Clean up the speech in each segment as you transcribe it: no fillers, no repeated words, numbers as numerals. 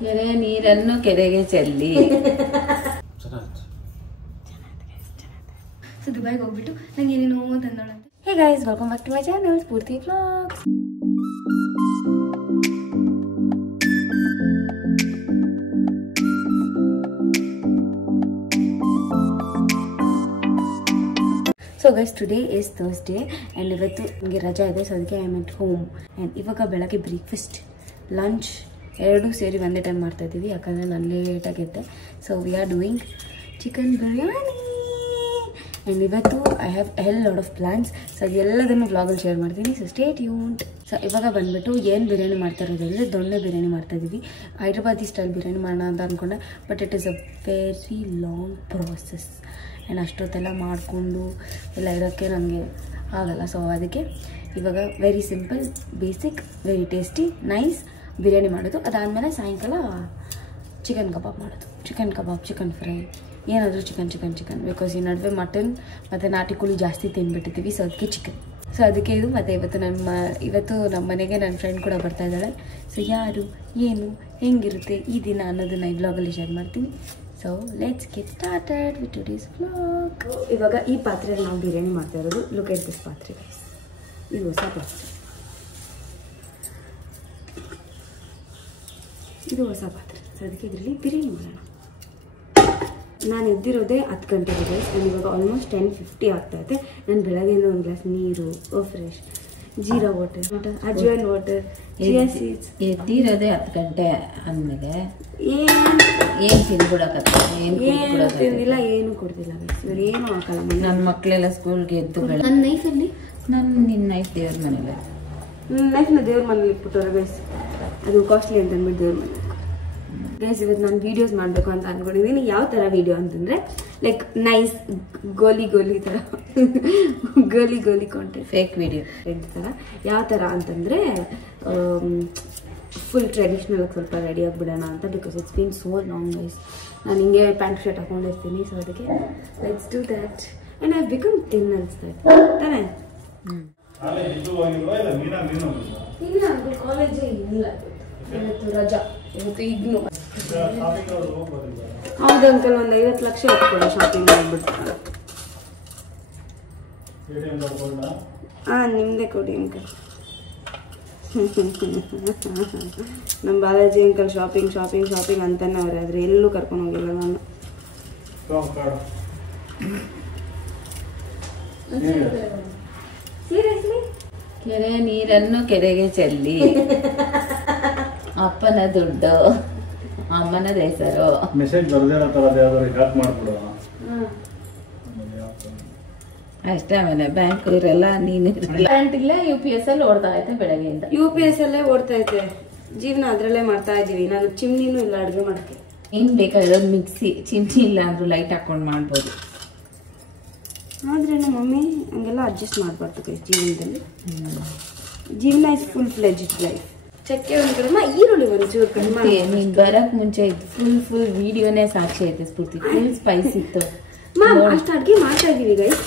ಕೆರೆ ನೀರನ್ನು ಕೆರೆಗೆ ಚೆಲ್ಲಿ. ಸೊ ದುಬೈಗೆ ಹೋಗ್ಬಿಟ್ಟು ನಂಗೆ ಏನೇನೋ ತಂದೋಳಂತೆ. Hey guys, welcome back to my channel Spoorthi vlogs. So guys, today is Thursday and ಇವತ್ತು ನನಗೆ ರಜಾ ಇದೆ. ಸೊ ಅದಕ್ಕೆ I am at home and ಇವಾಗ ಬೆಳಗ್ಗೆ ಬ್ರೇಕ್ಫಾಸ್ಟ್, ಲಂಚ್ ಎರಡೂ ಸೇರಿ ಒಂದೇ ಟೈಮ್ ಮಾಡ್ತಾಯಿದ್ದೀವಿ, ಯಾಕಂದರೆ ನಾನು ಲೇಟಾಗಿದ್ದೆ. So we are doing chicken biryani and ಇವತ್ತು I have hell lot of plans. So ಅದೆಲ್ಲದನ್ನು ವ್ಲಾಗಲ್ಲಿ ಶೇರ್ ಮಾಡ್ತೀನಿ. So stay tuned. ಸೊ ಇವಾಗ ಬಂದುಬಿಟ್ಟು ಏನು ಬಿರಿಯಾನಿ ಮಾಡ್ತಾ ಇರೋದಂದರೆ ದೊಣ್ಣೆ ಬಿರಿಯಾನಿ ಮಾಡ್ತಾಯಿದ್ದೀವಿ. ಹೈದ್ರಾಬಾದಿ ಸ್ಟೈಲ್ ಬಿರಿಯಾನಿ ಮಾಡೋಣ ಅಂತ ಅಂದ್ಕೊಂಡೆ, but it is a very long process and ಅಷ್ಟೊತ್ತೆಲ್ಲ ಮಾಡಿಕೊಂಡು ಎಲ್ಲ ಇರೋಕ್ಕೆ ನನಗೆ ಆಗಲ್ಲ. ಸೊ ಅದಕ್ಕೆ ಇವಾಗ very simple, basic, very tasty, nice biryani ಮಾಡೋದು. ಅದಾದಮೇಲೆ ಸಾಯಂಕಾಲ ಚಿಕನ್ ಕಬಾಬ್ ಮಾಡೋದು. ಚಿಕನ್ ಕಬಾಬ್, ಚಿಕನ್ ಫ್ರೈ, ಏನಾದರೂ ಚಿಕನ್ ಬಿಕಾಸ್ ಈ ನಡುವೆ ಮಟನ್ ಮತ್ತು ನಾಟಿ ಕೋಳಿ ಜಾಸ್ತಿ ತಿಂದ್ಬಿಟ್ಟಿದ್ದೀವಿ. ಸೊ ಅದಕ್ಕೆ ಚಿಕನ್. ಸೊ ಅದಕ್ಕೆ ಇದು. ಮತ್ತು ಇವತ್ತು ನಮ್ಮ ಮನೆಗೆ ನನ್ನ ಫ್ರೆಂಡ್ ಕೂಡ ಬರ್ತಾ ಇದ್ದಾಳೆ. ಸೊ ಯಾರು, ಏನು, ಹೆಂಗಿರುತ್ತೆ ಈ ದಿನ ಅನ್ನೋದನ್ನು ಈ ವ್ಲಾಗಲ್ಲಿ ಶೇರ್ ಮಾಡ್ತೀನಿ. So let's get started with today's vlog. ಇವಾಗ ಈ ಪಾತ್ರೆಯಲ್ಲಿ ನಾವು ಬಿರಿಯಾನಿ ಮಾಡ್ತಾ ಇರೋದು. ಲುಕ್ ಎಟ್ ದಿಸ್ ಪಾತ್ರೆ ಗೈಸ್. ಇದು ಹೊಸ ಪಾತ್ರೆ, ಇದು ಹೊಸ ಪಾತ್ರೆ. ಸೊ ಅದಕ್ಕೆ ಇದರಲ್ಲಿ ಬಿರಿಯಾನಿ ಮಾಡೋಣ. ನಾನು ಎದ್ದಿರೋದೇ 10 ಗಂಟೆಗೆ ಗೈಸ್. ನಾನು ಇವಾಗ ಆಲ್ಮೋಸ್ಟ್ 10:50 ಆಗ್ತಾಯಿದೆ. ನಾನು ಬೆಳಗ್ಗೆಯಿಂದ ಒಂದು ಗ್ಲಾಸ್ ನೀರು, fresh jeera water, ajwain water, chia seeds. ಎದ್ದಿರೋದೇ 10 ಗಂಟೆ ಅಂದಮೇಲೆ ಏನು ತಿನ್ಬಿಡಕತ್ತ, ಏನು ತಿಂದಿಲ್ಲ, ಏನು ಕೊಡ್ತಿಲ್ಲ ಗೈಸ್. ಇವ್ರು ಏನು ಹಾಕಲ್ಲ. ನನ್ನ ಮಕ್ಕಳೆಲ್ಲ ಸ್ಕೂಲ್ಗೆ ಎದ್ದು ನನ್ನ ನೈಫಲ್ಲಿ ನಿನ್ನ ನೈಫ್ ದೇವ್ರ ಮನೇಲಿ, ನೈಫ್ನ ದೇವ್ರ ಮನೇಲಿ ಇಟ್ಬಿಟ್ಟವ್ರೆ ಗೈಸ್. ಅದು ಕಾಸ್ಟ್ಲಿ ಅಂತ ಅಂದ್ಬಿಟ್ಟು ದೇವ್ರ ಮನೇಲಿ ಗೈಸ್. ಇವತ್ತು ನಾನು ವೀಡಿಯೋಸ್ ಮಾಡಬೇಕು ಅಂತ ಅಂದ್ಕೊಂಡಿದ್ದೀನಿ. ಯಾವ ಥರ ವೀಡಿಯೋ ಅಂತಂದರೆ ಲೈಕ್ ನೈಸ್ ಗೋಲಿ ಥರ ಗೋಲಿ ಕಾಂಟೆಂಟ್, ಫೇಕ್ ವೀಡಿಯೋ ಥರ. ಯಾವ ಥರ ಅಂತಂದರೆ ಫುಲ್ ಟ್ರೆಡಿಷ್ನಲ್ ಸ್ವಲ್ಪ ರೆಡಿ ಆಗಿಬಿಡೋಣ ಅಂತ. Because it's been so long guys. ನಾನು ಹಿಂಗೆ ಪ್ಯಾಂಟ್ ಶರ್ಟ್ ಹಾಕೊಂಡಿರ್ತೀನಿ. ಸೊ ಅದಕ್ಕೆ let's do that and I become thin ಅನ್ಸ್ತಾಯಿತ್ತು ತಾನೇ. ಇಲ್ಲ ಕಾಲೇಜೇ ಇಲ್ಲ, ಇವತ್ತು ರಜಾ, ಇವತ್ತು ಇಗ್ನು. ಹೌದು ಅಂಕಲ್, ಒಂದು 50 ಲಕ್ಷ ಇಟ್ಕೊಳ್ಳಿ ಶಾಪಿಂಗ್ ಮಾಡಿಬಿಟ್ಟು. ಹಾಂ, ನಿಮ್ಮದೇ ಕೊಡಿ ಅಂಕಲ್. ನಮ್ಮ ಬಾಲಾಜಿ ಅಂಕಲ್ ಶಾಪಿಂಗ್ ಅಂತಾನೆ ಅವ್ರೆ, ಆದರೆ ಎಲ್ಲೂ ಕರ್ಕೊಂಡು ಹೋಗಿಲ್ಲ ನಾನು. ಸೀರಿಯಸ್ಲಿ ಕೆರೆ ನೀರನ್ನು ಕೆರೆಗೆ ಚೆಲ್ಲಿ, ಅಪ್ಪನ ದುಡ್ಡು ಅಮ್ಮನ ಹೆಸರು. ಮೆಸೇಜ್ ಅಷ್ಟೇ. ಆಮೇಲೆ ಬ್ಯಾಂಕ್ ಇರಲ್ಲ, ನೀನು ಬ್ಯಾಂಕ್ ಇಲ್ಲ. UPS ಅಲ್ಲಿ ಓಡ್ತಾ ಐತೆ ಬೆಳಗ್ಗೆಯಿಂದ. UPS ಅಲ್ಲೇ ಓಡ್ತಾ ಐತೆ ಜೀವನ, ಅದರಲ್ಲೇ ಮಾಡ್ತಾ ಇದ್ದೀವಿ. ನಾನು ಚಿಮ್ನಿನೂ ಇಲ್ಲ ಅಡುಗೆ ಮಾಡೋಕ್ಕೆ. ಏನು ಬೇಕಾಗಿರೋದು ಮಿಕ್ಸಿ, ಚಿಮ್ಚಿ ಇಲ್ಲ ಅಂದ್ರೂ ಲೈಟ್ ಹಾಕೊಂಡು ಮಾಡ್ಬೋದು. ಆದರೆ ನಮ್ಮ ಮಮ್ಮಿ ಹಂಗೆಲ್ಲ ಅಡ್ಜಸ್ಟ್ ಮಾಡಬಾರ್ದು ಗೈಸ್ ಜೀವನದಲ್ಲಿ. ಜೀವನ ಇಸ್ ಫುಲ್ ಫ್ಲೆಜ್ಡ್ ಲೈಫ್. ಚಕ್ಕೆ ಒಂದು ಕಡಿಮೆ, ಈರುಳ್ಳಿ ಒಂಚೂರು ಕಡಿಮೆ. ನೀನು ಬರಕ್ ಮುಂಚೆ ಇದ್ದು ಫುಲ್ ವಿಡಿಯೋನೇ ಸಾಕ್ಷಿ ಐತೆ ಸ್ಫೂರ್ತಿ. ಫುಲ್ ಸ್ಪೈಸ್ ಇತ್ತು. ಅಷ್ಟು ಅಡುಗೆ ಮಾಡ್ತಾ ಇದೀವಿ ಗೈಸ್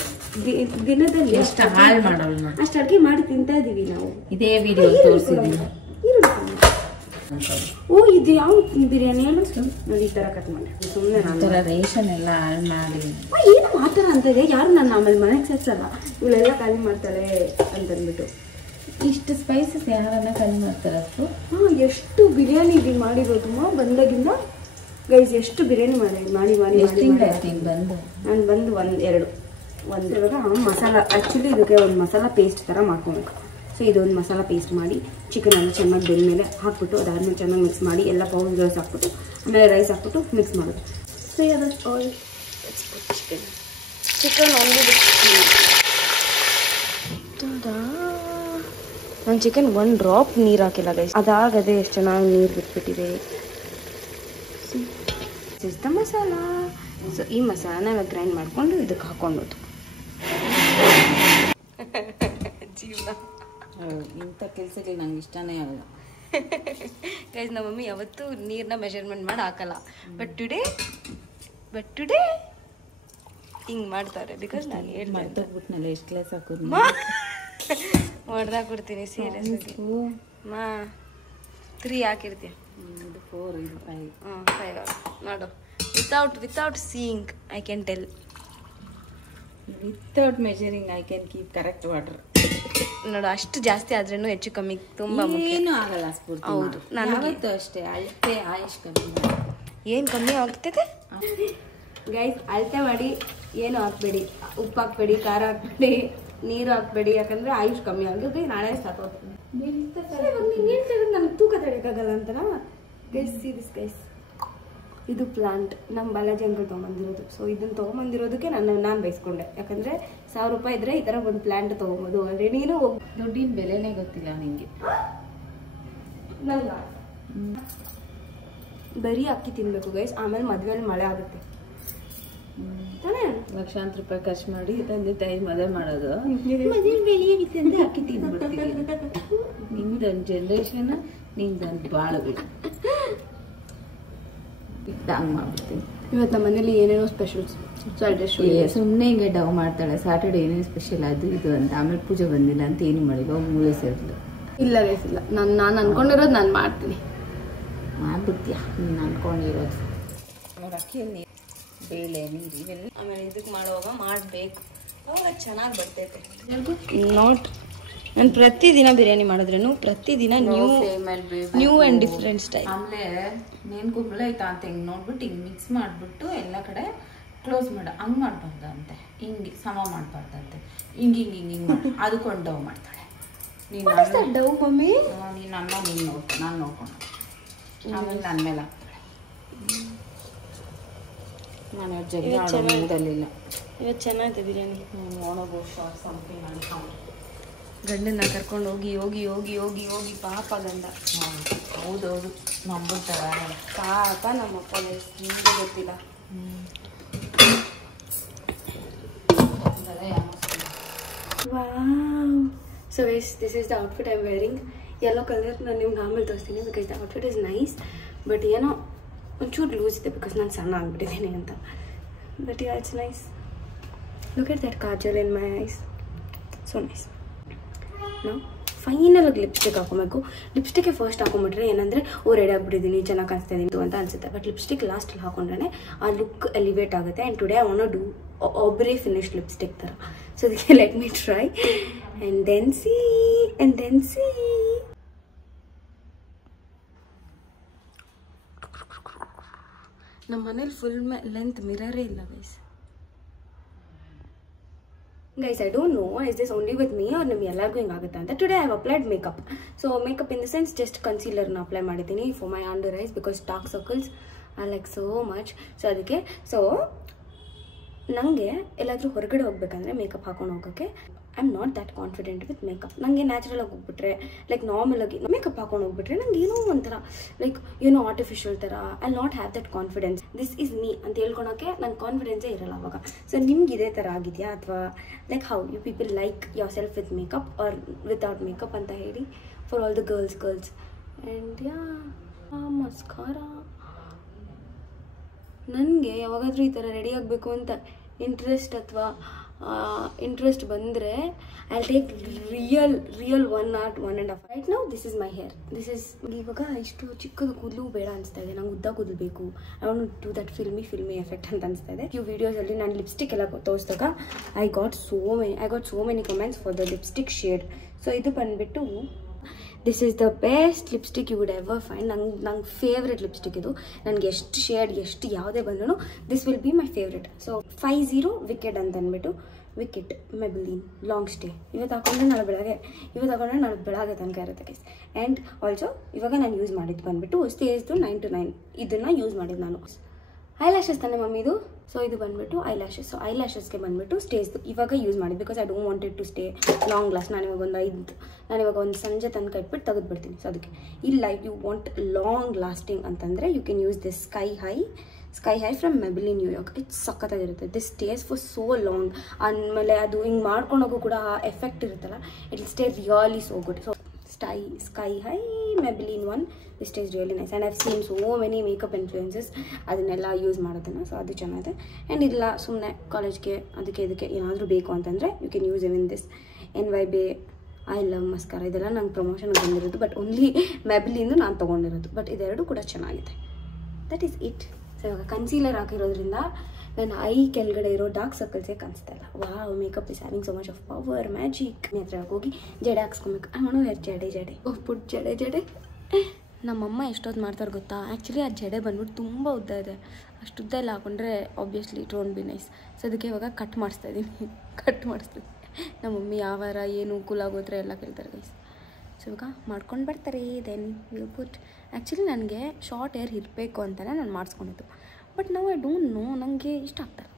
ದಿನದಲ್ಲಿ. ಎಷ್ಟು ಹಾಳು ಮಾಡೋಲ್ಲ, ಅಷ್ಟು ಅಡುಗೆ ಮಾಡಿ ತಿಂತಾ ಇದೀವಿ ನಾವು. ಇದೇ ವಿಡಿಯೋ ತೋರಿಸಿದೀವಿ. ಓ, ಇದು ಯಾವ ಬಿರಿಯಾನಿ ಹೇಳು ನೋಡಿ. ಈ ಥರ ಕಟ್ ಮಾಡಿ ಸುಮ್ಮನೆ ನಾನು ರೇಷನ್ ಎಲ್ಲ ಹಾಳು ಮಾಡಿ ಏನು ಆ ಥರ ಅಂತ ಇದೆ. ಯಾರು ನಾನು ಆಮೇಲೆ ಮನೆಗೆ ಸೇರ್ಸಲ್ಲ, ಇವಳೆಲ್ಲ ಖಾಲಿ ಮಾಡ್ತಾಳೆ ಅಂತಂದ್ಬಿಟ್ಟು. ಇಷ್ಟು ಸ್ಪೈಸಸ್ ಯಾರನ್ನ ಖಾಲಿ ಮಾಡ್ತಾರಷ್ಟು. ಹಾಂ, ಎಷ್ಟು ಬಿರಿಯಾನಿ ಮಾಡಿರೋದು ಬಂದಾಗಿಂದ ಗೈಸ್. ಎಷ್ಟು ಬಿರಿಯಾನಿ ಮಾಡಿ ಬಂದು ನಾನು ಬಂದು ಎರಡು ಇವಾಗ ಮಸಾಲ. ಆ್ಯಕ್ಚುಲಿ ಇದಕ್ಕೆ ಒಂದು ಮಸಾಲ ಪೇಸ್ಟ್ ಥರ ಮಾಡ್ಕೊಬೇಕು. ಸೊ ಇದೊಂದು ಮಸಾಲ ಪೇಸ್ಟ್ ಮಾಡಿ ಚಿಕನ್ ಎಲ್ಲ ಚೆನ್ನಾಗಿ ಬೆಂದಮೇಲೆ ಹಾಕ್ಬಿಟ್ಟು, ಅದಾದ್ಮೇಲೆ ಚೆನ್ನಾಗಿ ಮಿಕ್ಸ್ ಮಾಡಿ ಎಲ್ಲ ಪೌಡರ್ಸ್ ಹಾಕ್ಬಿಟ್ಟು ಆಮೇಲೆ ರೈಸ್ ಹಾಕ್ಬಿಟ್ಟು ಮಿಕ್ಸ್ ಮಾಡೋದು. ಸೊ ಅದಷ್ಟು ಆಯಿಲ್ ಚಿಕನ್ ನಾನು ಚಿಕನ್ 1 ಡ್ರಾಪ್ ನೀರು ಹಾಕಿಲ್ಲ ಗೈಸ್. ಅದಾಗದೆ ಎಷ್ಟು ಚೆನ್ನಾಗಿ ನೀರು ಬಿಟ್ಬಿಟ್ಟಿದೆ. Is the masala. ಸೊ ಈ ಮಸಾಲಾನ ಇವಾಗ ಗ್ರೈಂಡ್ ಮಾಡಿಕೊಂಡು ಇದಕ್ಕೆ ಹಾಕೊಂಡೋದು. ಜೀವನ ಇಂಥ ಕೆಲಸಗಳು ನಂಗೆ ಇಷ್ಟನೇ ಅಲ್ಲ ಗೈಸ್. ನಮ್ಮ ಮಮ್ಮಿ ಯಾವತ್ತೂ ನೀರನ್ನ ಮೆಷರ್ಮೆಂಟ್ ಮಾಡಿ ಹಾಕಲ್ಲ. ಬಟ್ ಟುಡೇ ಹಿಂಗೆ ಮಾಡ್ತಾರೆ. ಬಿಕಾಸ್ ನಾನು ಏನು ಮಾಡ್ಬಿಟ್ನಲ್ಲ, ಎಷ್ಟು ಕ್ಲಾಸ್ ಹಾಕೋದು ಹೊಡೆದಾಕ್ಬಿಡ್ತೀನಿ ಸೀರಿಯಸ್. 3 ಹಾಕಿರ್ತೀಯ. ಇದು 4 ಇದು 5. 5 ನೋಡು. Without seeing I can tell. Without measuring I can keep correct water. ನೋಡು, ಅಷ್ಟು ಜಾಸ್ತಿ ಆದ್ರೂ ಹೆಚ್ಚು ಕಮ್ಮಿ ತುಂಬಾ ಮುಖ್ಯ. ಏನು ಆಗಲ್ಲ ಸ್ಫೂರ್ತಿ. ಹೌದು, ಯಾವತ್ತೂ ಅಷ್ಟೇ ಅಳತೆ ಆಯುಷ್ ಕಮ್ಮಿ. ಏನು ಕಮ್ಮಿ ಆಗ್ತೈತೆ ಗೈಸ್? ಅಳತೆ ಮಾಡಿ ಏನು ಹಾಕ್ಬೇಡಿ, ಉಪ್ಪು ಹಾಕ್ಬೇಡಿ, ಖಾರ ಹಾಕ್ಬೇಡಿ, ನೀರು ಹಾಕ್ಬೇಡಿ, ಯಾಕಂದ್ರೆ ಆಯುಷ್ ಕಮ್ಮಿ ಆಗುತ್ತೆ. ನಾಳೆ ಸಾಕೋಗ್ತದೆ. ನಮ್ಗೆ ತೂಕ ತಡೆಯೋಕ್ಕಾಗಲ್ಲ ಅಂತನಾ ಗೈಸ್? ಸೀರಿಯಸ್ ಗೈಸ್, ಇದು ಪ್ಲಾಂಟ್ ನಮ್ಮ ಬಾಲಾಜಿ ಅಂಕಲ್ ತೊಗೊಂಬಂದಿರೋದು. ಸೊ ಇದನ್ನ ತೊಗೊಂಬಂದಿರೋದಕ್ಕೆ ನಾನು ಬಯಸ್ಕೊಂಡೆ, ಯಾಕಂದ್ರೆ 1000 ರೂಪಾಯಿ ಇದ್ರೆ ಈ ಥರ ಒಂದು ಪ್ಲಾಂಟ್ ತೊಗೊಬೋದು. ಅಂದರೆ ನೀನು ದುಡ್ಡಿನ ಬೆಲೆನೇ ಗೊತ್ತಿಲ್ಲ ನಿಂಗೆ. ನಂಗೆ ಬರೀ ಅಕ್ಕಿ ತಿನ್ಬೇಕು ಗೈಸ್, ಆಮೇಲೆ ಮದುವೆಯಲ್ಲಿ ಮಳೆ ಆಗುತ್ತೆ ತಾನೇ? ಲಕ್ಷಾಂತರ ರೂಪಾಯಿ ಖರ್ಚು ಮಾಡಿ ತಂದೆ ತಾಯಿ ಮದುವೆ ಮಾಡೋದು, ಮದುವೆ ಬೆಳೆಯಲಿಕ್ಕೆ ಅಕ್ಕಿ ತಿನ್ಬಿಡ್ತೀವಿ. ನಿಮ್ದೊಂದು ಜನ್ರೇಷನ್, ನಿಮ್ದೊಂದು ಬಾಳ ಬಿಡು. ಹಂಗೆ ಮಾಡ್ಬಿಡ್ತೀನಿ. ಇವತ್ತು ನಮ್ಮ ಮನೇಲಿ ಏನೇನೋ ಸ್ಪೆಷಲ್ಸ್. ಸುಮ್ಮನೆ ಹಿಂಗೆ ಡವ್ ಮಾಡ್ತಾಳೆ. ಸ್ಯಾಟರ್ಡೆ ಏನೇನು ಸ್ಪೆಷಲ್ ಅದು ಇದು ಅಂತ. ಆಮೇಲೆ ಪೂಜೆ ಬಂದಿಲ್ಲ ಅಂತ ಏನು ಮಾಡಿಲ್ಲ, ಮೂಳೆ ಸೇರಿಲ್ಲ. ಇಲ್ಲ ಗೈಸ್, ಇಲ್ಲ. ನಾನು ಅನ್ಕೊಂಡಿರೋದು ನಾನು ಮಾಡ್ತೀನಿ. ಮಾಡ್ಬಿಡ್ತೀಯ ನೀನು ಅನ್ಕೊಂಡಿರೋದು. ನೋಡಿ, ಅಕ್ಕಿಯಲ್ಲಿ ಬೇಳೆ ನೀರು ಇವೆಲ್ಲ ಆಮೇಲೆ ಇದಕ್ಕೆ ಮಾಡುವಾಗ ಮಾಡಬೇಕು, ಅವಾಗ ಚೆನ್ನಾಗಿ ಬರ್ತೈತೆ. ನಾಟ್ ನಾನು ಪ್ರತಿದಿನ ಬಿರಿಯಾನಿ ಮಾಡಿದ್ರೇನು ಪ್ರತಿದಿನ ನ್ಯೂ ಆ್ಯಂಡ್ ಡಿಫ್ರೆಂಟ್ ಸ್ಟೈಲ್. ಆಮೇಲೆ ನೇನು ಕುಂಬಳ ಐತಾ ಅಂತ ಹಿಂಗೆ ನೋಡ್ಬಿಟ್ಟು ಹಿಂಗೆ ಮಿಕ್ಸ್ ಮಾಡಿಬಿಟ್ಟು ಎಲ್ಲ ಕಡೆ ಕ್ಲೋಸ್ ಮಾಡು. ಹಂಗೆ ಮಾಡ್ಬಾರ್ದಂತೆ, ಹಿಂಗೆ ಸಮ ಮಾಡ್ಬಾರ್ದಂತೆ. ಹಿಂಗೆ ಮಾಡಿ ಅದಕ್ಕೊಂದು ಡವ್ ಮಾಡ್ತಾಳೆ. ಡವ್ ಮಮ್ಮಿ ನೀನು ಅನ್ನ ನೀನು ನೋಡ್ಕೊಂಡು ನಾನು ನೋಡ್ಕೊಂಡು ಆಮೇಲೆ ನನ್ನ ಮೇಲೆ ಹಾಕ್ತಾಳೆ. ನಾನು ಜಗ್ಗಲಿಲ್ಲ. ಇವತ್ತು ಚೆನ್ನಾಗಿದೆ ಬಿರಿಯಾನಿ. ನೋಡೋದು ಶಾರ್ಟ್ ಸಂಪಿಂಗ್ ಮಾಡಿ ಗಂಡನ್ನ ಕರ್ಕೊಂಡು ಹೋಗಿ ಪಾಪ ಗಂಡ. ಹೌದೌದು, ನಂಬಿಡ್ತಾರೆ ಪಾಪ ನಮ್ಮಪ್ಪ. ನಿಮಗೆ ಗೊತ್ತಿಲ್ಲ. So guys, this is the outfit I am wearing. Yellow colour ನಾನು ನಿಮ್ಗೆ ಆಮೇಲೆ ತೋರಿಸ್ತೀನಿ, because the outfit is nice. But ಏನೋ ಒಂಚೂರು ಲೂಸ್ ಇದೆ, ಬಿಕಾಸ್ ನಾನು ಸಣ್ಣ ಆಗಿಬಿಟ್ಟಿದ್ದೀನಿ ಅಂತ. But yeah, it's nice. Look at that Kajal in my ice, so nice. ನಾವು ಫೈನಲಾಗಿ ಲಿಪ್ಸ್ಟಿಕ್ ಹಾಕೊಬೇಕು. ಲಿಪ್ಸ್ಟಿಕ್ಕೆ ಫಸ್ಟ್ ಹಾಕೊಂಡ್ಬಿಟ್ರೆ ಏನಂದರೆ ರೆಡಿ ಆಗಿಬಿಟ್ಟಿದ್ದೀನಿ, ಚೆನ್ನಾಗಿ ಕಾಣಿಸ್ತಾ ಇದ್ದೀನಿ ಅಂತ ಅನಿಸುತ್ತೆ. ಬಟ್ ಲಿಪ್ಸ್ಟಿಕ್ ಲಾಸ್ಟಲ್ಲಿ ಹಾಕೊಂಡ್ರೆ ಆ ಲುಕ್ ಎಲಿವೇಟ್ ಆಗುತ್ತೆ. And today I want to do ಒಬ್ಬರೇ ಫಿನಿಶ್ ಲಿಪ್ಸ್ಟಿಕ್ ಥರ. ಸೊ ಅದಕ್ಕೆ let me try and then see. ನಮ್ಮ ಮನೇಲಿ ಫುಲ್ ಲೆಂತ್ ಮಿರರೇ ಇಲ್ಲ guys. I don't know, is this only with me or ನಿಮ್ಗೆ ಎಲ್ಲರಿಗೂ ಹಿಂಗಾಗುತ್ತೆ ಅಂತ. Today I have applied makeup. So makeup in the sense just ಕನ್ಸೀಲರ್ನ ಅಪ್ಲೈ ಮಾಡಿದ್ದೀನಿ for my under eyes, because dark circles I like so much. So ಅದಕ್ಕೆ ನನಗೆ ಎಲ್ಲಾದರೂ ಹೊರಗಡೆ ಹೋಗ್ಬೇಕಂದ್ರೆ ಮೇಕಪ್ ಹಾಕೊಂಡು ಹೋಗೋಕ್ಕೆ I am not that confident with makeup. ನನಗೆ ನ್ಯಾಚುರಲ್ ಆಗಿ ಹೋಗ್ಬಿಟ್ರೆ, ಲೈಕ್ ನಾರ್ಮಲಾಗಿ ಮೇಕಪ್ ಹಾಕೊಂಡು ಹೋಗ್ಬಿಟ್ರೆ ನಂಗೆ ಏನೋ ಒಂಥರ ಲೈಕ್ ಏನೋ ಆರ್ಟಿಫಿಷಿಯಲ್ ಥರ. I not have that confidence. This is me ಅಂತ ಹೇಳ್ಕೊಳಕ್ಕೆ ನಂಗೆ ಕಾನ್ಫಿಡೆನ್ಸೇ ಇರಲ್ಲ ಅವಾಗ. ಸೊ ನಿಮ್ಗೆ ಇದೇ ಥರ ಆಗಿದೆಯಾ, ಅಥವಾ like how you people like yourself with makeup or without makeup ಅಂತ ಹೇಳಿ for all the girls. And yeah, mascara. ನನಗೆ ಯಾವಾಗಾದರೂ ಈ ಥರ ರೆಡಿ ಆಗಬೇಕು ಅಂತ ಇಂಟ್ರೆಸ್ಟ್ ಬಂದರೆ I take real 1 hour 1.5 right now. This is my hair. This is ಇವಾಗ ಇಷ್ಟು ಚಿಕ್ಕದು ಕೂದಲು ಬೇಡ ಅನಿಸ್ತಾ ಇದೆ, ನಂಗೆ ಉದ್ದ ಕೂದಲು ಬೇಕು. I want to do that filmy effect ಅಂತ ಅನಿಸ್ತಾ ಇದೆ. ಈ ವಿಡಿಯೋಸಲ್ಲಿ ನಾನು ಲಿಪ್ಸ್ಟಿಕ್ ಎಲ್ಲ ತೋರಿಸಿದಾಗ I got so many comments for the lipstick shade. So ಇದು ಬಂದುಬಿಟ್ಟು this is the best lipstick you would ever find. ನಂಗೆ ಫೇವ್ರೆಟ್ ಲಿಪ್ಸ್ಟಿಕ್ ಇದು. ನನಗೆ ಎಷ್ಟು ಶೇಡ್ ಯಾವುದೇ ಬಂದರೂ this will be my favourite. So 50 wicket ಅಂತ ಅಂದ್ಬಿಟ್ಟು, ವಿಕೆಟ್ ಮೆಬಿಲಿನ್ ಲಾಂಗ್ ಸ್ಟೇ. ಇವತ್ತು ಹಾಕೊಂಡ್ರೆ ನಾಳೆ ಬೆಳಗ್ಗೆ ತನಕ ಇರುತ್ತೆ ಗೈಸ್. ಆ್ಯಂಡ್ ಆಲ್ಸೋ ಇವಾಗ ನಾನು ಯೂಸ್ ಮಾಡಿದ್ದು ಬಂದುಬಿಟ್ಟು ಸ್ಟೇಜ್ದು 9 to 9 ಇದನ್ನು ಯೂಸ್ ಮಾಡಿದ್ದು ನಾನು. ಐಲ್ಯಾಶಸ್ ತಾನೆ ಮಮ್ಮಿ ಇದು. ಸೊ ಇದು ಬಂದುಬಿಟ್ಟು ಐಲ್ಯಾಶಸ್. ಸೊ ಐಲ್ಯಾಶಸ್ಗೆ ಬಂದುಬಿಟ್ಟು ಸ್ಟೇಜ್ದು ಇವಾಗ ಯೂಸ್ ಮಾಡಿದ್ದು, because I don't wanted to stay long last. ನಾನಿವಾಗ ಒಂದು ಸಂಜೆ ತನಕ ಇಟ್ಬಿಟ್ಟು ತೆಗೆದುಬಿಡ್ತೀನಿ. ಸೊ ಅದಕ್ಕೆ ಇಲ್ಲ, ಯು ವಾಂಟ್ ಲಾಂಗ್ ಲಾಸ್ಟಿಂಗ್ ಅಂತಂದರೆ you can use this sky high from Maybelline New York. It's ಸಖತ್ತಾಗಿರುತ್ತೆ. This stays for so long. ಆಮೇಲೆ ಅದು ಹಿಂಗೆ ಮಾಡ್ಕೊಂಡೋಗು ಕೂಡ ಆ ಎಫೆಕ್ಟ್ ಇರುತ್ತಲ್ಲ, it will stay really so good. So sky high Maybelline one, this stays really nice. And I've seen so many makeup influences ಅದನ್ನೆಲ್ಲ use ಮಾಡೋದನ್ನು. ಸೊ ಅದು ಚೆನ್ನಾಗಿದೆ. ಆ್ಯಂಡ್ ಇಲ್ಲ ಸುಮ್ಮನೆ ಕಾಲೇಜ್ಗೆ ಅದಕ್ಕೆ ಏನಾದರೂ ಬೇಕು ಅಂತಂದರೆ you can use even this NYBe I love mascara ಇದೆಲ್ಲ ನಂಗೆ ಪ್ರಮೋಷನ್ ಬಂದಿರೋದು, ಬಟ್ ಓನ್ಲಿ ಮೆಬ್ಲಿಂದು ನಾನು ತೊಗೊಂಡಿರೋದು. ಬಟ್ ಇದೆರಡು ಕೂಡ ಚೆನ್ನಾಗಿದೆ. That is it. ಸೊ ಇವಾಗ ಕನ್ಸೀಲರ್ ಹಾಕಿರೋದ್ರಿಂದ ನನ್ನ ಐ ಕೆಳಗಡೆ ಇರೋ ಡಾರ್ಕ್ ಸರ್ಕಲ್ಸೇ ಕಾಣಿಸ್ತಾ ಇಲ್ಲ. Wow, makeup is having so much of power, magic. ಹತ್ರ ಹೋಗಿ ಜಡೆ ಹಾಕ್ಸ್ಕೊಬೇಕು. ಐ ವಾಂಟ್ ಟು ವೇರ್ ಜಡೆ ಪುಟ್ ಜಡೆ. ನಮ್ಮಮ್ಮ ಎಷ್ಟೊತ್ತು ಮಾಡ್ತಾರೆ ಗೊತ್ತಾ? ಆ್ಯಕ್ಚುಲಿ ಆ ಜಡೆ ಬಂದ್ಬಿಟ್ಟು ತುಂಬ ಉದ್ದ ಇದೆ. ಅಷ್ಟು ಉದ್ದ ಎಲ್ಲ ಹಾಕೊಂಡ್ರೆ obviously it won't be nice. So ಅದಕ್ಕೆ ಇವಾಗ ಕಟ್ ಮಾಡಿಸ್ತಾಯಿದ್ದೀನಿ. ನಮ್ಮ ಮಮ್ಮಿ ಯಾವ ವಾರ ಏನು ಕೂಲ್ ಆಗೋದ್ರೆ ಎಲ್ಲ ಕೇಳ್ತಾರೆ ಗೈಸ್. ಸೊ ಇವಾಗ ಮಾಡ್ಕೊಂಡು ಬರ್ತಾರೆ. Then will put. ಆ್ಯಕ್ಚುಲಿ ನನಗೆ ಶಾರ್ಟ್ ಹೇರ್ ಇರಬೇಕು ಅಂತಲೇ ನಾನು ಮಾಡಿಸ್ಕೊಂಡಿದ್ದು. ಬಟ್ ನಾವು ಐ ಡೋಂಟ್ ನೋ, ನನಗೆ ಇಷ್ಟ ಆಗ್ತಲ್ಲ.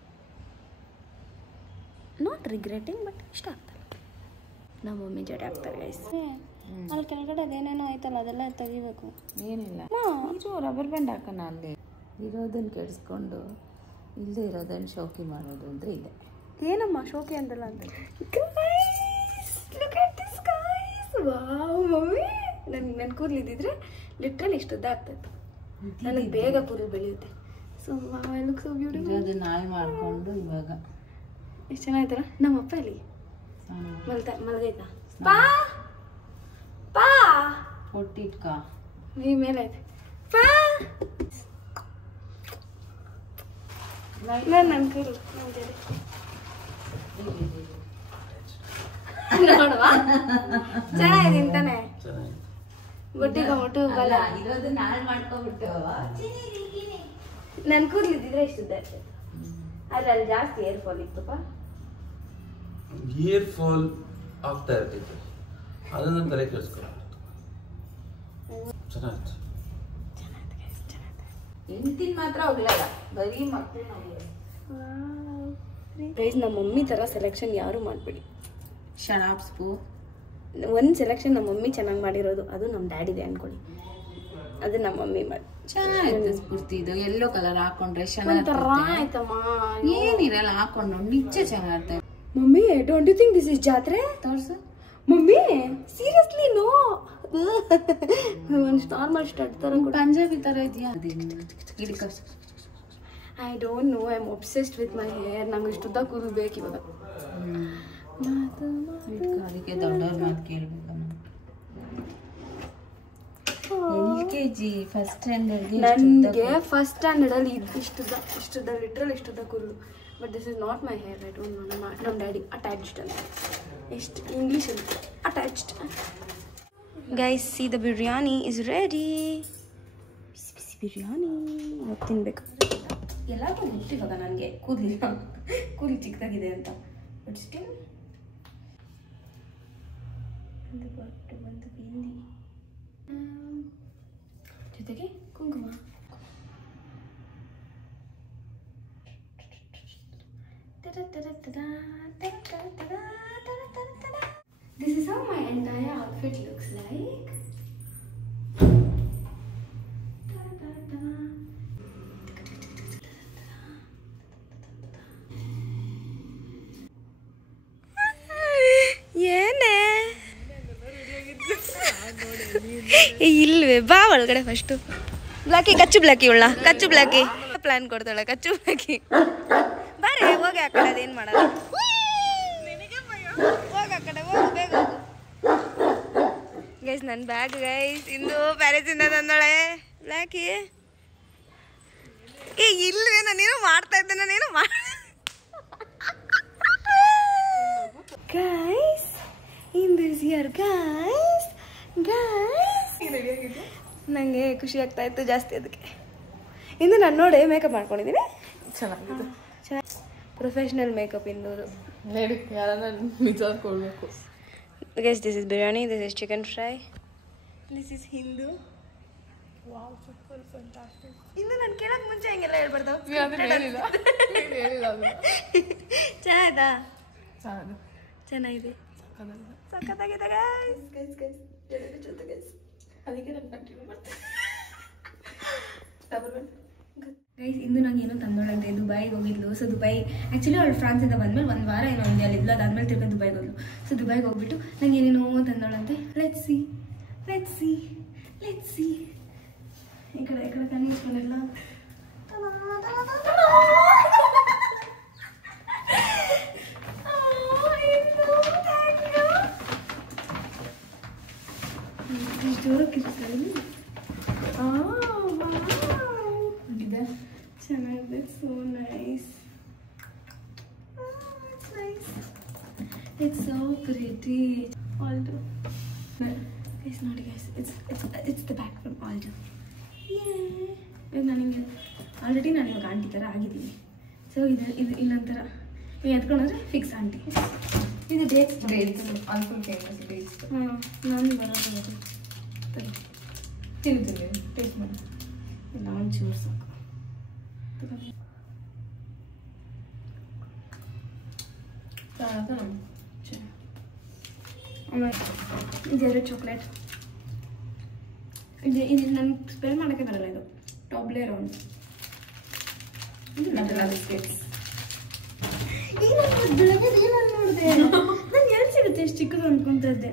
ನಾಟ್ ರಿಗ್ರೆಟಿಂಗ್, ಬಟ್ ಇಷ್ಟ ಆಗ್ತಲ್ಲ. ನಮ್ಮ ಮಮ್ಮಿ ಜಡೆ ಹಾಕ್ತಾರೆ ಗೈಸ್. ಅಲ್ಲಿ ಕೆಳಗಡೆ ಅದೇನೇನೋ ಆಯ್ತಲ್ಲ, ಅದೆಲ್ಲ ತೆಗಿಬೇಕು. ಏನಿಲ್ಲ, ಇದು ರಬ್ಬರ್ ಬ್ಯಾಂಡ್ ಹಾಕೋಣ. ಅಲ್ಲಿ ಇರೋದನ್ನು ಕೆಡಿಸ್ಕೊಂಡು ಇಲ್ಲದೆ ಇರೋದನ್ನು ಶೋಕಿ ಮಾಡೋದು ಅಂದರೆ ಇದೆ. ಏನಮ್ಮ ಶೋಕಿ ಅಂತಲ್ಲ ಅಂತ. ವಾವ್ ಮಮ್ಮಿ, ನನ್ನ ಕೂದಲು ಇದ್ದಿದ್ರೆ ಲಿಟ್ರಲಿ ಇಷ್ಟು ಉದ್ದ ಆಗ್ತಾಯಿತ್ತು. ನನಗೆ ಬೇಗ ಕೂದಲು ಬೆಳೆಯುತ್ತೆ. So I look so beautiful. ಅದು ನಾಯಿ ಮಾಡಿಕೊಂಡು ಇವಾಗ ಎಷ್ಟು ಚೆನ್ನಾಗಿತ್ತಲ್ಲ. ನಮ್ಮ ಅಪ್ಪ ಅಲ್ಲಿ ಮಲಗೈತಾ? ಪಾ ಹೊಟ್ಟಿಟ್ಕ ನೀ ಮೇಲೆ ಐತೆ. ಪಾ ನನ್ನ ಕೂದಲು ನೋಡುವ ಚೆನ್ನಾಗಿದೆ ಅಂತಾನೆ. ಬೊಟ್ಟಿಗೆ ಒಟ್ಟು ಬಲ ಇರೋದು ನಾಳೆ ಮಾಡ್ಕೊಬಿಟ್ಟು ನನ್ನ ಕೂದಲು ಇದ್ದಿದ್ರೆ ಇಷ್ಟಿದ್ದೆ. ಆದ್ರೆ ಅಲ್ಲಿ ಜಾಸ್ತಿ ಏರ್ ಫಾಲ್ ಇತ್ತಪ್ಪ. ಏರ್ ಫಾಲ್ ಆಗ್ತಾ ಇರ್ತೈತೆ, ಅದನ್ನ ತಲೆ ಕೆಡಿಸ್ಕೊಳ್ಳ. ಚೆನ್ನಾಗಿತ್ತು. ಹೆಂಡ್ತಿನ ಮಾತ್ರ ಹೋಗ್ಲಲ್ಲ, ಬರೀ ಮಕ್ಕಳು. ಗೈಸ್, ನಮ್ಮ ಮಮ್ಮಿ ಥರ ಸೆಲೆಕ್ಷನ್ ಯಾರು ಮಾಡಬೇಡಿ. ಶಣಾಪ್ಸ್ಪು ಒಂದು ಸೆಲೆಕ್ಷನ್ ನಮ್ಮ ಮಮ್ಮಿ ಚೆನ್ನಾಗಿ ಮಾಡಿರೋದು, ಅದು ನಮ್ಮ ಡ್ಯಾಡಿದೆ ಅನ್ಕೊಳ್ಳಿ. ಅದು ನಮ್ಮ ಮಮ್ಮಿ ಮಾಡಿ ಚೆನ್ನಾಗಿತ್ತು. ಸ್ಫೂರ್ತಿ ಇದು ಎಲ್ಲೋ ಕಲರ್ ಹಾಕೊಂಡ್ರೆ ಆಯ್ತಮ್ಮ. ಏನಿರಲ್ಲ ಹಾಕೊಂಡು ನಿಜ ಚೆನ್ನಾಗಿರ್ತದೆ. Mummy, don't you think this is ಜಾತ್ರೆ? ತೋರ್ಸು ಮಮ್ಮಿ, ಸೀರಿಯಸ್ಲಿ ನೋ. ಒಂದು ನಾರ್ಮಲ್ ಸ್ಟಡ್ ತರ ಪಂಜಾಬಿ ತರ ಇದೆಯಾ? I don't know, I am obsessed with my hair. ನಂಗೆ ಇಷ್ಟುದ್ದ ಕೂದಲು ಬೇಕು ಇವಾಗ. ಅದಕ್ಕೆ ದೊಡ್ಡವ್ರ ಮಾತು ಕೇಳ್ಬೇಕಮ್ಮ. LKG ಫಸ್ಟ್ ಸ್ಟ್ಯಾಂಡರ್ಡ್ಗೆ ನನಗೆ ಫಸ್ಟ್ ಸ್ಟ್ಯಾಂಡರ್ಡಲ್ಲಿ ಇಷ್ಟುದ್ದ ಲಿಟ್ರಲ್ ಇಷ್ಟುದ್ದ ಕೂದಲು. But this is not my hair. I don't know. ನಮ್ಮ ಡ್ಯಾಡಿ ಅಟ್ಯಾಚ್ಡ್ ಅಂತ ಎಷ್ಟು ಇಂಗ್ಲೀಷಲ್ಲಿ attached. Guys, see the biryani is ready. ಬಿಸಿ ಬಿಸಿ ಬಿರಿಯಾನಿ ಇವತ್ತು ತಿನ್ಬೇಕು. ಎಲ್ಲರಿಗೂ ಗೊತ್ತು ಇವಾಗ ನನಗೆ ಕೂದಲು ಚಿಕ್ಕದಾಗಿದೆ ಅಂತ. ಬಟ್ ಸ್ಟಿಲ್ ಒಂದು ಬಟ್ಟು, ಒಂದು ಬಿಂದಿ, ಜೊತೆಗೆ ಕುಂಕುಮ. This is how my entire outfit looks like. ಏನೇ ಇಲ್ವೇ? ಬಾ ಒಳಗಡೆ ಫಸ್ಟು. ಬ್ಲಾಕಿ, ಕಚ್ಚು ಬ್ಲಾಕಿ ಉಳ್ಳ, ಕಚ್ಚು ಬ್ಲಾಕಿ ಪ್ಲಾನ್ ಕೊಡ್ತಾಳೆ. ಕಚ್ಚು ಬ್ಲಾಕಿ ಬಾರೆ, ಹೋಗಿ ಆ ಕಡೆ. ಅದೇನು ಮಾಡಲ್ಲ, ಹೋಗಿ ಆ ಕಡೆ, ಹೋಗು ಬೇಗ ಹೋಗು. ಗೈಸ್, ನನ್ನ ಬ್ಯಾಗ್ ಗೈಸ್ ಇಂದು ಪ್ಯಾರಿಸಿಂದ ತಂದೋಳೆ ಬ್ಲಾಕಿ. ಏ ಇಲ್ವೇ, ನಾನೇನು ಮಾಡ್ತಾ ಇದ್ದೆ, ನಾನೇನು guys in this year guys ನನಗೆ ಖುಷಿ ಆಗ್ತಾ ಇತ್ತು ಜಾಸ್ತಿ. ಅದಕ್ಕೆ ಇಂದು ನಾನು ನೋಡಿ ಮೇಕಪ್ ಮಾಡ್ಕೊಂಡಿದ್ದೀನಿ. ಚೆನ್ನಾಗಿದೆ, ಚೆನ್ನಾಗಿ ಪ್ರೊಫೆಷ್ನಲ್ ಮೇಕಪ್ ಇಂದು. ಹೇಳಿ, ಯಾರನ್ನ ನಿಜ ಕೊಡ್ಬೇಕು. Guys, this is biryani, this is chicken fry, this is ಹಿಂದು. ಇಂದು ನಾನು ಕೇಳಕ್ ಮುಂಚೆ ಹಿಂಗೆಲ್ಲ ಹೇಳ್ಬಾರ್ದು. ಚೆನ್ನಾಯ್ತಾ? ಚೆನ್ನಾಗಿದೆ, ಸಖತ್ತಾಗಿದೆ ಗೈಸ್. ಗೈಸ್, ಇಂದು ನಂಗೆ ಏನೋ ತಂದೋಳಂತೆ. ದುಬೈಗೆ ಹೋಗಿದ್ಲು. ಸೊ ದುಬೈ ಆ್ಯಕ್ಚುಲಿ ಅವಳು ಫ್ರಾನ್ಸಿಂದ ಬಂದಮೇಲೆ 1 ವಾರ ಏನೋ ಇಂಡಿಯಲ್ಲಿ ಇದ್ಲು. ಅದಾದ್ಮೇಲೆ ತಿರ್ಗಿ ದುಬೈಗೆ ಹೋದ್ಲು. ಸೊ ದುಬೈಗೆ ಹೋಗ್ಬಿಟ್ಟು ನಂಗೆ ಏನೇನೋ ತಂದೋಳಂತೆ. ಲೆಟ್ಸ್ ಸಿ ಈ ಕಡೆ ಕಣ್ಣು ಇಟ್ಕೊಂಡೆಲ್ಲ. It's so pretty. Aldo. Guys, ನೋಡಿ guys. It's the back from Aldo. Yeah. ನನಗೆ ಆಲ್ರೆಡಿ ನಾನು ಇವಾಗ ಆಂಟಿ ಥರ ಆಗಿದ್ದೀನಿ. ಸೊ ಇದು ಇನ್ನೊಂಥರ ನೀವು ಎತ್ಕೊಂಡ್ರೆ ಫಿಕ್ಸ್ ಆಂಟಿ. ಇದು ಡೇಟ್ಸ್ ಅನ್ಫುಲ್ ಫೇಮಸ್ ಡೇಟ್ಸ್. ನಾನು ಬರೋದು ತಿಂತೀನಿ ಟೇಸ್ಟ್ ಮಾಡಿ. ಇಲ್ಲ ಒಂಚೂರು ಸಾಕು. ಆಮೇಲೆ ಇದೆರಡು ಚಾಕ್ಲೇಟ್. ಇದು ನನಗೆ ಸ್ಪೆಲ್ ಮಾಡೋಕ್ಕೆ ಬರಲ್ಲ. ಇದು ಟಾಬ್ಲೆರೋನ್. ಇದು ನಟೆಲ್ಲಾ ಬಿಸ್ಕೆಟ್ಸ್. ಈಗ ನಾನು ಬೆಳಗ್ಗೆ ರೀಲಲ್ಲಿ ನೋಡಿದೆ. ನಾನು ಎಲ್ಲಿ ಸಿಗುತ್ತೆ ಎಷ್ಟು ಚಿಕ್ಕದು ಅಂದ್ಕೊತಾ ಇದ್ದೆ.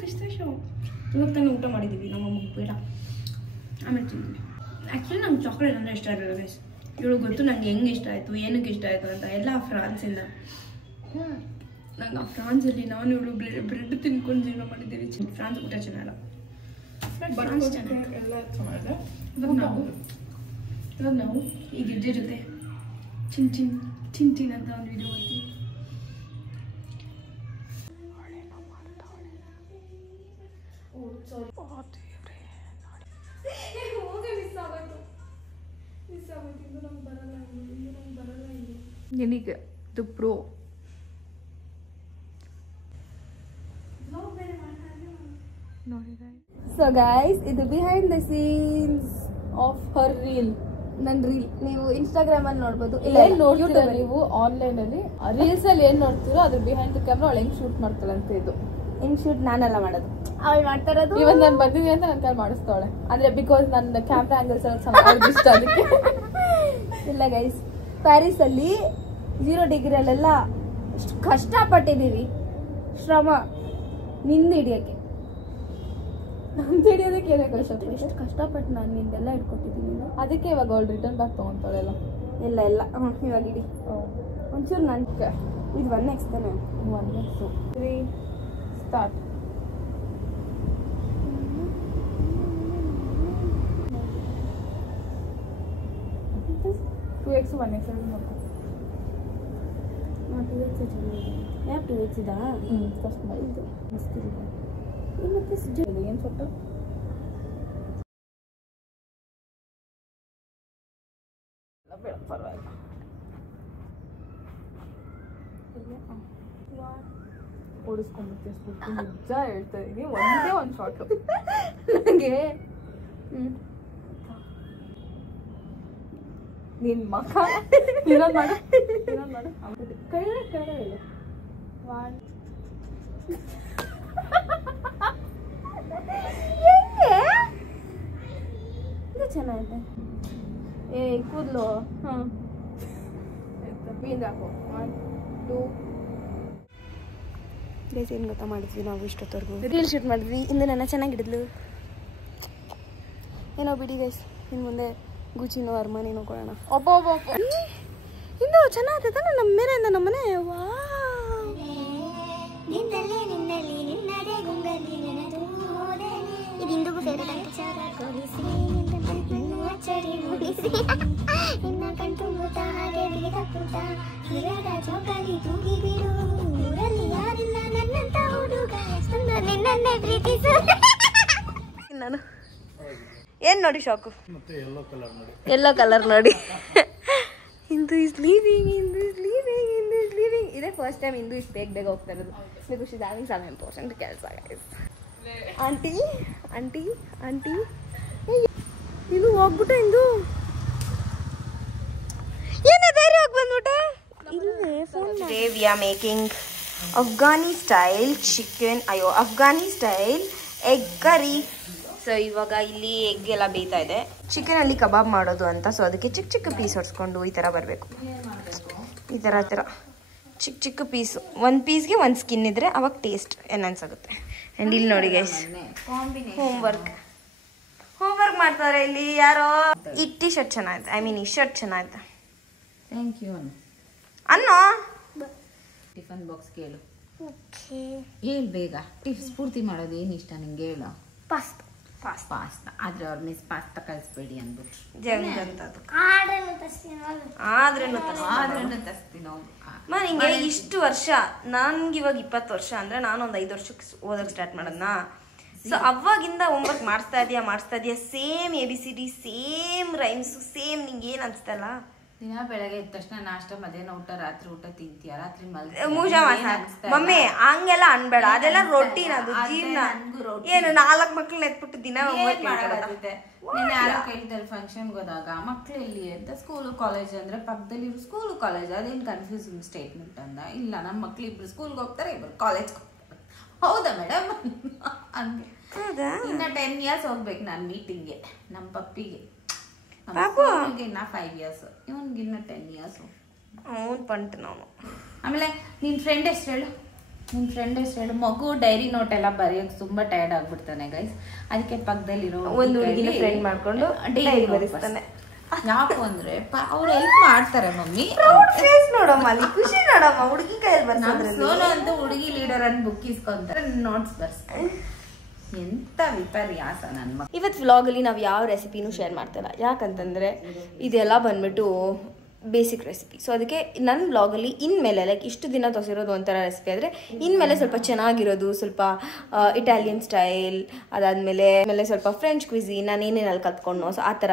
ಪಿಸ್ತಾಶೋ ಇವಾಗ ತಾನು ಊಟ ಮಾಡಿದ್ದೀವಿ ನಮ್ಮಮ್ಮ ಬೇಡ ಆಮೇಲೆ ತಿಂತೀವಿ. ಆ್ಯಕ್ಚುಲಿ ನಂಗೆ ಚಾಕ್ಲೇಟ್ ಅಂದರೆ ಇಷ್ಟ ಇರಲಿಲ್ಲ ಗೈಸ್. ಇವಳು ಗೊತ್ತು ನಂಗೆ ಹೆಂಗೆ ಇಷ್ಟ ಆಯಿತು ಏನಕ್ಕೆ ಇಷ್ಟ ಆಯಿತು ಅಂತ. ಎಲ್ಲ ಫ್ರಾನ್ಸಿಂದ. ನಂಗೆ ಆ ಫ್ರಾನ್ಸಲ್ಲಿ ನಾನು ಇವಳು ಬ್ರೆಡ್ ತಿನ್ಕೊಂಡು ಜೀವನ ಮಾಡಿದ್ದೀವಿ. ಫ್ರಾನ್ಸ್ ಊಟ ಚೆನ್ನಾಗಲ್ಲ. ಫ್ರಾನ್ಸ್ ಚೆನ್ನಾಗಿ ಎಲ್ಲ ಚೆನ್ನಾಗಿದೆ. ಇವಾಗ ನಾವು ಈಗ ಇಡ್ಲಿ ಜೊತೆ ಚಿನ್ ಅಂತ ಒಂದು ವಿಡಿಯೋ ಮಾಡ್ತೀವಿ. ನಿನಗೆ ಇದು ಪ್ರೋ. ಸೊ ಗೈಸ್ ಇದು behind the scenes of her reel. ನನ್ನ ರೀಲ್ ನೀವು ಇನ್ಸ್ಟಾಗ್ರಾಮ್ ಅಲ್ಲಿ ನೋಡ್ಬೋದು. ಏನ್ ನೋಡ್ತೀರಾ ನೀವು ಆನ್ಲೈನ್ ಅಲ್ಲಿ ರೀಲ್ಸ್ ಅಲ್ಲಿ ಏನ್ ನೋಡ್ತೀರೋ ಅದ್ರ ಬಿಹೈಂಡ್ ದ ಕ್ಯಾಮ್ರಾ ಅವಳು ಹೆಂಗ್ ಶೂಟ್ ಮಾಡ್ತಾಳೆ ಅಂತ. ಇದು ಹೆಂಗ್ ಶೂಟ್ ನಾನೆಲ್ಲ ಮಾಡೋದು, ಅವಳು ಮಾಡ್ತಾ ಇರೋದು. ಇವನ್ ನಾನು ಬಂದಿದ್ದೀನಿ ಅಂತ ನನ್ನ ಕೈ ಮಾಡಿಸ್ತಾಳೆ ಅಂದ್ರೆ ಬಿಕಾಸ್ ನನ್ನ ಕ್ಯಾಮ್ರಾ ಆಂಗಲ್ಸ್ ಎಲ್ಲ ಚೆನ್ನಾಗಿ ಇಷ್ಟ ಅದಕ್ಕೆ. ಇಲ್ಲ ಗೈಸ್, ಪ್ಯಾರಿಸ್ ಅಲ್ಲಿ 0 ಡಿಗ್ರಿಯಲ್ಲೆಲ್ಲ ಕಷ್ಟಪಟ್ಟಿದ್ದೀವಿ. ಶ್ರಮ ನಿಂದು ಹಿಡಿಯೋಕ್ಕೆ. ನಮ್ದು ಹಿಡಿಯೋದಕ್ಕೆ ಏನೇ ಎಷ್ಟು ಕಷ್ಟಪಟ್ಟು ನಾನು ನಿಂದೆಲ್ಲ ಇಟ್ಕೊಟ್ಟಿದ್ದೀನಿ. ಅದಕ್ಕೆ ಇವಾಗ ಅವಳು ರಿಟರ್ನ್ ಬ್ಯಾಕ್ ತಗೊಂತಾಳೆ ಎಲ್ಲ. ಇಲ್ಲ ಇವಾಗ ಇಡಿ ಒಂಚೂರು ನಾನು ಇದು 1x ತಾನೆ. 1 2 3 ಸ್ಟಾರ್ಟ್. ಟೂ ಎಕ್ಸ್ 1x ನೋಡ್ಕೊ. 2x ಯಾಕೆ 2x ಇದಾ? ಫಸ್ಟ್ ಮಾಡಿ ಇದು ಮಸ್ತಿದೆ. ಮತ್ತೆ ಏನು ಫೋಟೋ ಬೇಡ ಪರವಾಗಿಲ್ಲ. ಓಡಿಸ್ಕೊಂಡ್ಬಿಡ್ತೀವಿ ನಿಜ ಹೇಳ್ತಾ ಇದೀನಿ. ಒಂದೇ ಒಂದು ಶಾರ್ಟು ನನಗೆ ನಿನ್ ಮಕ್ಕ ಇನ್ನೊಂದು ಮಾಡು ಕೈ ಹೇಳು. ಇದು ಚೆನ್ನಾಗಿದೆ. ಕೂದಲು ಬೀಂದಾಕು 1 2. ಬೇಸ್ ಏನು ಗೊತ್ತಾ ಮಾಡಿದ್ವಿ ನಾವು ಇಷ್ಟೊತ್ತವರೆಗೂ ರೀಲ್ ಶೂಟ್ ಮಾಡಿದ್ವಿ. ಇಂದು ನನ್ನ ಚೆನ್ನಾಗಿಡಿದ್ಲು. ಏನೋ ಬಿಡಿ ಗೈಸ್, ಇನ್ನು ಮುಂದೆ ಗುಚಿನೋ ಅರ್ಮಾನಿನೋ ಕೊಡೋಣ. ಒಬ್ಬ ಇಂದು ಚೆನ್ನಾಗಿದೆ ತಾನೆ ನಮ್ಮ ಮೇಲೆಯಿಂದ ನಮ್ಮನೆ. ವಾ ನಾನು ಏನ್ ನೋಡಿ ಶಾಕು. ಯೆಲ್ಲೋ ಕಲರ್ ನೋಡಿ. ಇಂದು ಇಸ್ ಲೀವಿಂಗ್ ಇದೇ ಫಸ್ಟ್ ಟೈಮ್ ಇಂದು ಇಷ್ಟು ಬೇಗ ಹೋಗ್ತಾ ಇರೋದು. Because is having some important ಕೆಲಸ ಗೈಸ್. ಆಂಟಿ ಇದು ಹೋಗ್ಬಿಟ್ಟು ಇಂದು ಏನೇ ಧೈರ್ಯವಾಗಿ ಬಂದ್ಬಿಟ್ಟೆ. Today we are making Afghani style egg curry. So ಇವಾಗ ಇಲ್ಲಿ ಎಗ್ ಎಲ್ಲ ಬೇಯ್ತಾ ಇದೆ. ಚಿಕನ್ ಅಲ್ಲಿ ಕಬಾಬ್ ಮಾಡೋದು ಅಂತ. ಸೊ ಅದಕ್ಕೆ ಚಿಕ್ಕ ಚಿಕ್ಕ ಪೀಸ್ ಹೊಡ್ಸ್ಕೊಂಡು ಈ ತರ ಬರಬೇಕು. ಈ ತರ ಚಿಕ್ಕ ಚಿಕ್ಕ ಪೀಸು. 1 ಪೀಸ್ಗೆ 1 ಸ್ಕಿನ್ ಇದ್ರೆ ಅವಾಗ ಟೇಸ್ಟ್ ಎನ್ಹಾನ್ಸ್ ಆಗುತ್ತೆ. ಆ್ಯಂಡ್ ಇಲ್ಲಿ ನೋಡಿ ಗೈಸ್ ಹೋಮ್ವರ್ಕ್ ಮಾಡ್ತಾರೆ ಇಲ್ಲಿ ಯಾರೋ. ಈ ಟೀ ಶರ್ಟ್ ಚೆನ್ನಾಗಿದೆ, ಈ ಶರ್ಟ್ ಚೆನ್ನಾಗಿದೆ. ಥ್ಯಾಂಕ್ ಯು ಅನ್ನೋ ಟಿಫನ್ ಬಾಕ್ಸ್ ಕೇಳು. ಓಕೆ ಹೇಳು ಬೇಗ. ಸ್ಫೂರ್ತಿ ಮಾಡೋದು ಏನು ಇಷ್ಟ ನಿಂಗೆ ಹೇಳು. ಪಾಸ್ತಾ ಪಾಸ್ತಾ ಆದ್ರೆ ಅವ್ರ ಮಿಸ್ ಪಾಸ್ತಾ ಕಳಿಸ್ಬೇಡಿ ಅಂದ್ಬಿಟ್ರು. ಜಂಗಂತದ್ದು ಆದ್ರೂ ತಸ್ತೀನಿ ನಾವು. ನಿಂಗೆ ಇಷ್ಟು ವರ್ಷ, ನನ್ಗೆ ಇವಾಗ 20 ವರ್ಷ ಅಂದ್ರೆ ನಾನು ಒಂದು 5 ವರ್ಷಕ್ಕೆ ಓದಕ್ಕೆ ಸ್ಟಾರ್ಟ್ ಮಾಡೋದನ್ನ. ಸೊ ಅವಾಗಿಂದ ಹೋಮ್ವರ್ಕ್ ಮಾಡಿಸ್ತಾ ಇದೆಯಾ same ABCD, same rhymes, same. ನಿಂಗೆ ಏನು ಅನ್ಸ್ತಲ್ಲ? ದಿನ ಬೆಳಗ್ಗೆ ಎದ್ದ ತಕ್ಷಣ ನಾಷ್ಟ, ಮಧ್ಯಾಹ್ನ ಊಟ, ರಾತ್ರಿ ಊಟ ತಿಂತೀಯ, ರಾತ್ರಿ ಮೂಜ ಮಮ್ಮಿ ಹಂಗೆಲ್ಲ ಅನ್ಬೇಡ, ಅದೆಲ್ಲ ರೊಟೀನ್, ಅದು ಜೀವನ. ಏನು 4 ಮಕ್ಳನ್ನ ಎತ್ಬಿಟ್ಟು ದಿನ ಯಾರೋ ಕೇಳಿದ್ದಾರೆ ಫಂಕ್ಷನ್ಗೆ ಹೋದಾಗ ಮಕ್ಳು ಎಲ್ಲಿ ಅಂತ, ಸ್ಕೂಲು ಕಾಲೇಜ್ ಅಂದ್ರೆ ಪಕ್ಕದಲ್ಲಿ ಸ್ಕೂಲು ಕಾಲೇಜ್, ಅದೇನು ಕನ್ಫ್ಯೂಸಿಂಗ್ ಸ್ಟೇಟ್ಮೆಂಟ್ ಅಂದ. ಇಲ್ಲ ನಮ್ಮ ಮಕ್ಳು ಇಬ್ರು ಸ್ಕೂಲ್ಗೆ ಹೋಗ್ತಾರೆ, ಇಬ್ರು ಕಾಲೇಜ್ಗೆ ಹೋಗ್ತಾರೆ. ಹೌದಾ ಮೇಡಮ್ ಹಂಗೆ. ಇನ್ನ 10 years ಹೋಗ್ಬೇಕು ನಾನು ಮೀಟಿಂಗ್ಗೆ ನಮ್ಮ ಪಪ್ಪಿಗೆ. ಇನ್ನ 5 years, ಇವನ್ಗಿನ್ನ 10 years. ಅವ್ನು ಪಂಟ್ ನಾವು. ಆಮೇಲೆ ನಿನ್ ಫ್ರೆಂಡ್ ಹೆಸರು ಹೇಳು. ಮಗು ಡೈರಿ ನೋಟ್ ಎಲ್ಲ ಬರೆಯೋಕೆ ತುಂಬಾ ಟಯರ್ಡ್ ಆಗ್ಬಿಡ್ತಾನೆ ಗೈಸ್. ಅದಕ್ಕೆ ಪಕ್ಕದಲ್ಲಿರೋ ಒಂದು ಹುಡುಗಿನ ಫ್ರೆಂಡ್ ಮಾಡ್ಕೊಂಡು ಡೈರಿ ಬರೆಸ್ತಾನೆ. ಯಾಕು ಅಂದ್ರೆ ಅವ್ರು ಹೆಲ್ಪ್ ಮಾಡ್ತಾರೆ ಮಮ್ಮಿ. ನೋಡಮ್ಮ ಅಲ್ಲಿ ಖುಷಿ ನೋಡಮ್ಮ, ಹುಡುಗಿ ಕೈಯಲ್ಲಿ ಬರ್ಸೋದ್ರಲ್ಲಿ. ಸೋನು ಅಂತ ಹುಡುಗಿ ಲೀಡರ್ ಅನ್ನು ಬುಕ್ ಇಸ್ಕೊಂತಾರೆ, ನೋಟ್ಸ್ ಬರ್ಸ್ತಾರೆ. ಎಂತ ವಿಪರ್ಯಾಸ ನನ್ನ ಮಗ. ಇವತ್ತು ವ್ಲಾಗಲ್ಲಿ ನಾವು ಯಾವ ರೆಸಿಪಿನೂ ಶೇರ್ ಮಾಡ್ತಾಯಿಲ್ಲ, ಯಾಕಂತಂದರೆ ಇದೆಲ್ಲ ಬಂದ್ಬಿಟ್ಟು ಬೇಸಿಕ್ ರೆಸಿಪಿ. ಸೊ ಅದಕ್ಕೆ ನನ್ನ ವ್ಲಾಗಲ್ಲಿ ಇನ್ಮೇಲೆ ಲೈಕ್ ಇಷ್ಟು ದಿನ ತೋರಿಸಿರೋದು ಒಂಥರ ರೆಸಿಪಿ, ಆದರೆ ಇನ್ಮೇಲೆ ಸ್ವಲ್ಪ ಚೆನ್ನಾಗಿರೋದು, ಸ್ವಲ್ಪ ಇಟಾಲಿಯನ್ ಸ್ಟೈಲ್, ಅದಾದಮೇಲೆ ಸ್ವಲ್ಪ ಫ್ರೆಂಚ್ ಕ್ವಿಝಿನ್, ನಾನು ಏನೇನಲ್ಲಿ ಕಲ್ತ್ಕೊಂಡು, ಸೊ ಆ ಥರ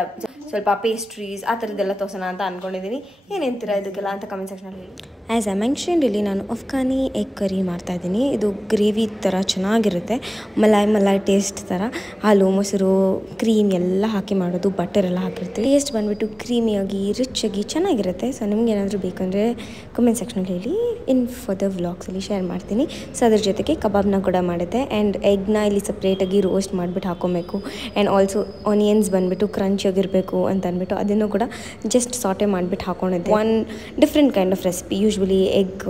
ಸ್ವಲ್ಪ ಪೇಸ್ಟ್ರೀಸ್ ಆ ಥರದ್ದೆಲ್ಲ ತೋರ್ಸೋಣ ಅಂತ ಅಂದ್ಕೊಂಡಿದ್ದೀನಿ. ಏನೇಂತೀರ ಇದಕ್ಕೆಲ್ಲ ಅಂತ ಕಮೆಂಟ್ ಸೆಕ್ಷನಲ್ಲಿ ಹೇಳಿ. ಆ್ಯಸ್ ಐ ಮೆನ್ಷನ್ಡ್, ಇಲ್ಲಿ ನಾನು ಅಫ್ಘಾನಿ ಎಗ್ ಕರಿ ಮಾಡ್ತಾಯಿದ್ದೀನಿ. ಇದು ಗ್ರೇವಿ ಥರ ಚೆನ್ನಾಗಿರುತ್ತೆ, ಮಲಾಯ್ ಟೇಸ್ಟ್ ಥರ. ಹಾಲು, ಮೊಸರು, ಕ್ರೀಮ್ ಎಲ್ಲ ಹಾಕಿ ಮಾಡೋದು, ಬಟರ್ ಎಲ್ಲ ಹಾಕಿರ್ತೀವಿ. ಟೇಸ್ಟ್ ಬಂದುಬಿಟ್ಟು ಕ್ರೀಮಿಯಾಗಿ ರಿಚಾಗಿ ಚೆನ್ನಾಗಿರುತ್ತೆ. ಸೊ ನಿಮ್ಗೆ ಏನಾದರೂ ಬೇಕಂದರೆ ಕಮೆಂಟ್ ಸೆಕ್ಷನಲ್ಲಿ ಹೇಳಿ, ಇನ್ ಫರ್ದರ್ ವ್ಲಾಗ್ಸಲ್ಲಿ ಶೇರ್ ಮಾಡ್ತೀನಿ. ಸೊ ಅದ್ರ ಜೊತೆಗೆ ಕಬಾಬ್ನ ಕೂಡ ಮಾಡಿದ್ದೆ. ಆ್ಯಂಡ್ ಎಗ್ನ ಇಲ್ಲಿ ಸಪ್ರೇಟಾಗಿ ರೋಸ್ಟ್ ಮಾಡಿಬಿಟ್ಟು ಹಾಕ್ಕೊಬೇಕು. ಆ್ಯಂಡ್ ಆಲ್ಸೋ ಆನಿಯನ್ಸ್ ಬಂದುಬಿಟ್ಟು ಕ್ರಂಚಿಯಾಗಿರಬೇಕು ಅಂತ ಅಂದ್ಬಿಟ್ಟು ಅದನ್ನು ಕೂಡ ಜಸ್ಟ್ ಸಾಟೆ ಮಾಡಿಬಿಟ್ಟು ಹಾಕ್ಕೊಂಡಿದ್ದೆ. One different kind of recipe. Usually egg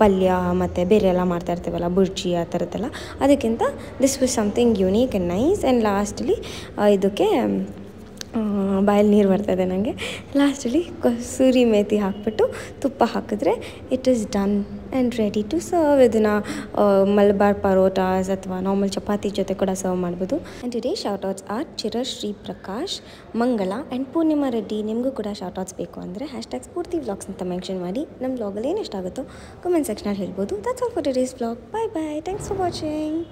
ಪಲ್ಯ ಮತ್ತು ಬೇರೆ ಎಲ್ಲ ಮಾಡ್ತಾ ಇರ್ತೀವಲ್ಲ, ಬುರ್ಜಿ ಆ ಥರದ್ದೆಲ್ಲ, ಅದಕ್ಕಿಂತ this was something unique and nice. And ಲಾಸ್ಟಲ್ಲಿ ಇದಕ್ಕೆ ಬಾಯಲ್ಲಿ ನೀರು ಬರ್ತದೆ ನನಗೆ. ಲಾಸ್ಟಲ್ಲಿ ಕಸೂರಿ ಮೇಥಿ ಹಾಕಿಬಿಟ್ಟು ತುಪ್ಪ ಹಾಕಿದ್ರೆ it is done and ready to serve. ಇದನ್ನು ಮಲಬಾರ್ ಪರೋಟಾಸ್ ಅಥವಾ ನಾರ್ಮಲ್ ಚಪಾತಿ ಜೊತೆ ಕೂಡ ಸರ್ವ್ ಮಾಡ್ಬೋದು. ಆ್ಯಂಡ್ ಟುಡೇ ಶೌಟ್ಔಟ್ಸ್ ಆರ್ ಚಿರರ್ ಶ್ರೀ ಪ್ರಕಾಶ್, ಮಂಗಳ ಆ್ಯಂಡ್ ಪೂರ್ಣಿಮಾ ರೆಡ್ಡಿ. ನಿಮಗೂ ಕೂಡ ಶೌಟ್ಔಟ್ಸ್ ಬೇಕು ಅಂದರೆ # ಸ್ಫೂರ್ತಿ ವ್ಲಾಗ್ಸ್ ಅಂತ ಮೆನ್ಷನ್ ಮಾಡಿ ನಮ್ಮ ವ್ಲಾಗಲ್ಲಿ ಏನು ಇಷ್ಟ ಆಗುತ್ತೋ ಕಮೆಂಟ್ ಸೆಕ್ಷನಲ್ಲಿ ಹೇಳ್ಬೋದು. That's all for today's vlog. Bye bye. Thanks for watching.